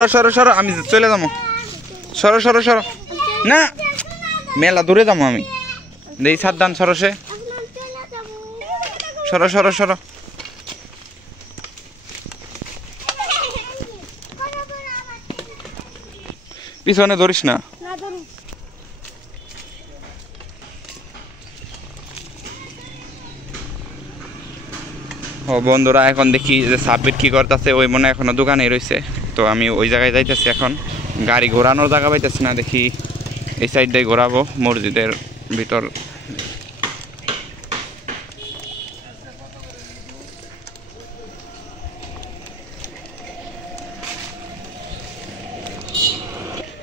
সরো সরো আমি চলে যাবো। সরো সরো সরো না, মেলা দূরে যাবো আমি। দেই সাবধান, সরো সে সরো সরো সরো। পিছনে ধরিস না। ও বন্ধুরা, এখন দেখি যে সাব্বির কি করতেছে। ওই মনে এখনো দোকানে রয়েছে, তো আমি ওই জায়গায় যাইতেছি। এখন গাড়ি ঘোরানোর জায়গা পাইতেছি না, দেখি এই সাইড দিয়ে ঘোরাবো মসজিদের ভিতর।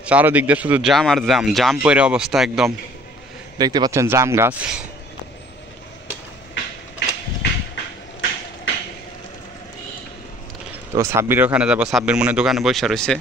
চারোদিক দিয়ে শুধু জাম আর জাম, জাম পরে অবস্থা একদম। দেখতে পাচ্ছেন জাম গাছ। তো সাব্বির ওখানে যাবো, সাব্বির মনে দোকানে বসে রয়েছে।